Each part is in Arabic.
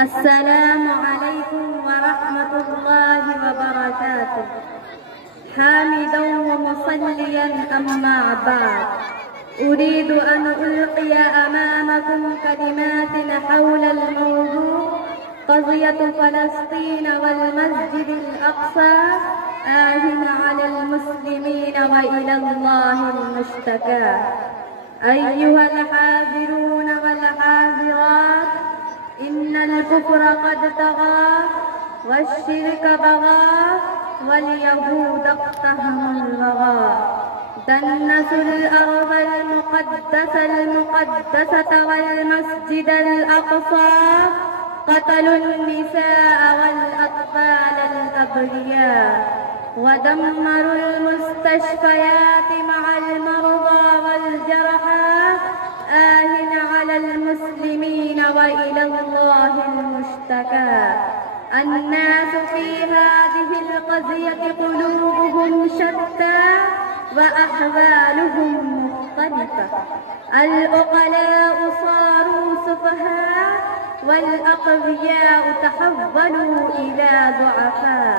السلام عليكم ورحمة الله وبركاته. حامدا ومصليا أما بعد، أريد أن ألقي أمامكم كلمات حول الموضوع قضية فلسطين والمسجد الأقصى، على المسلمين وإلى الله المشتكى. أيها الحاضرون والحاضرات، إن الكفر قد طغى والشرك بغى واليهود اقتهموا الوغى. دنسوا الأرض المقدسة والمسجد الأقصى، قتلوا النساء والأطفال الأبرياء، ودمروا المستشفيات مع المرضى والجرحى. على المسلمين وإلى الله المشتكى. الناس في هذه القضية قلوبهم شتى وأحوالهم مختلفة. العقلاء صاروا سفهاء والأقوياء تحولوا إلى ضعفاء،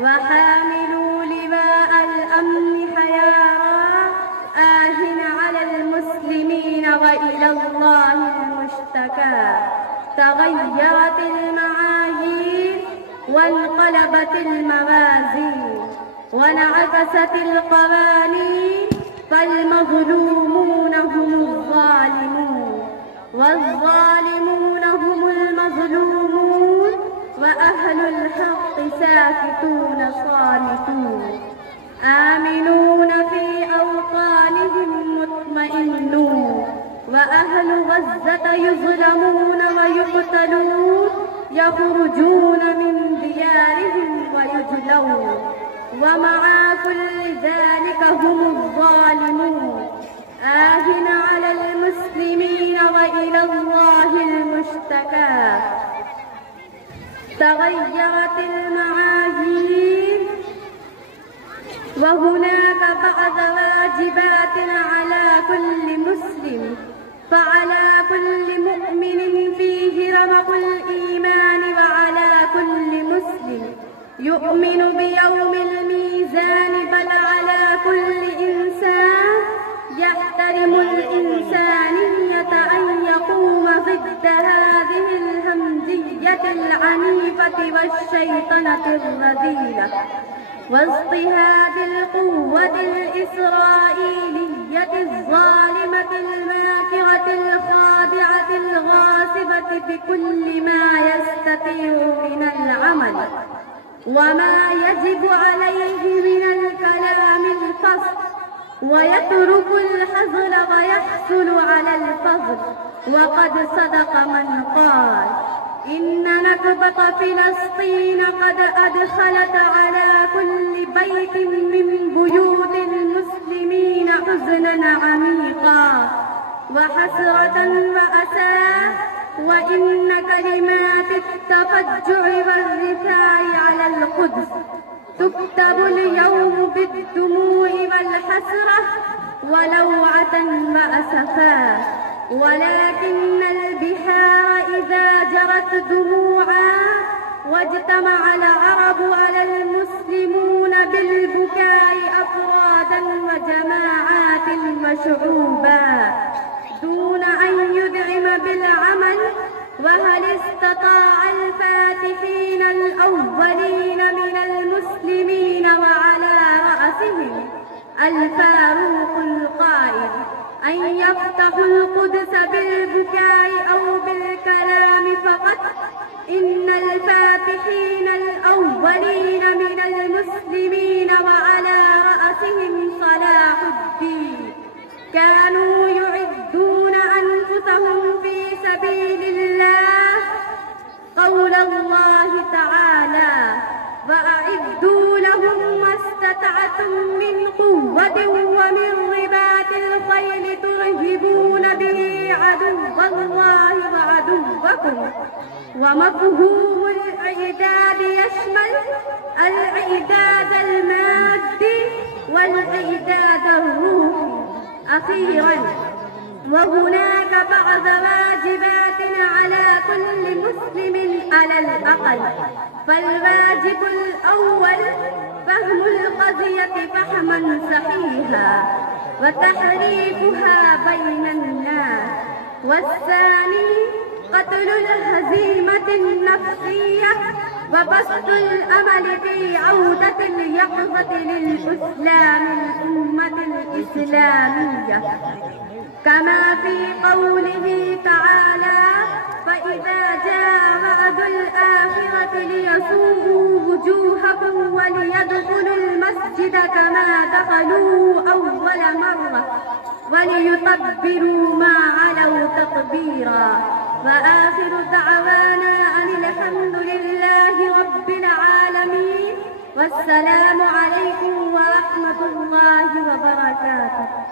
وحاملوا لواء الأمن حيارى. على المسلمين وإلى الله المشتكى. تغيرت المعايير وانقلبت الموازين وانعكست القوانين، فالمظلومون هم الظالمون والظالمون هم المظلومون، وأهل الحق ساكتون صامتون. آمنون في أوطانهم مطمئنون، وأهل غزة يظلمون ويقتلون، يخرجون من ديارهم ويجلون، ومع كل ذلك هم الظالمون. على المسلمين وإلى الله المشتكى. تغيرت المعايير وهناك بعض واجبات على كل مسلم، فعلى كل مؤمن فيه رمق الإيمان، وعلى كل مسلم يؤمن بيوم الميزان، بل على كل إنسان يحترم الإنسانية أن يقوم ضد هذه الهمجية العنيفة والشيطنة الرذيلة، واضطهاد القوة الإسرائيلية الظالمة الماكرة الخادعة الغاصبة بكل ما يستطيع من العمل، وما يجب عليه من الكلام الفصل، ويترك الحزن ويحصل على الفضل. وقد صدق من قال: إن نكبة فلسطين قد أدخلت على كل بيت من بيوت المسلمين حزنا عميقا وحسرة وأساه، وإن كلمات التفجع والرثاء على القدس تكتب اليوم بالدموع والحسرة ولوعة وأسفا. ولكن البحار إذا جرت دموعا واجتمع العرب على المسلمون بالبكاء أفرادا وجماعات وشعوبا دون أن يدعم بالعمل. وهل استطاع الفاتحين الأولين من المسلمين وعلى رأسهم الفاروق القائد أن يفتحوا القدس بالبكاء أو بالكلام فقط؟ إن الفاتحين الأولين من المسلمين وعلى رأسهم صلاح الدين كانوا يعدون أنفسهم في سبيل الله. قول الله تعالى: وأعدوا لهم ما استطعتم من قوة ومن رباط الخيل ترهبون به عدو الله وعدوكم. ومفهوم الإعداد يشمل الإعداد المادي والإعداد الروحي. أخيرا، وهناك بعض واجبات على كل مسلم على الأقل. فالواجب الأول فهم القضية فهما صحيحا وتحريفها بين الناس، والثاني قتل الهزيمة النفسية وبسط الأمل في عودة اليقظة للإسلام الأمة الإسلامية، كما في قوله تعالى: فإذا جاء وعد الآخرة ليسوءوا وجوهكم وليدخلوا المسجد كما دخلوه أول مرة وليتبروا ما علوا تطبيرا. وآخر دعوانا أن الحمد لله رب العالمين، والسلام عليكم ورحمة الله وبركاته.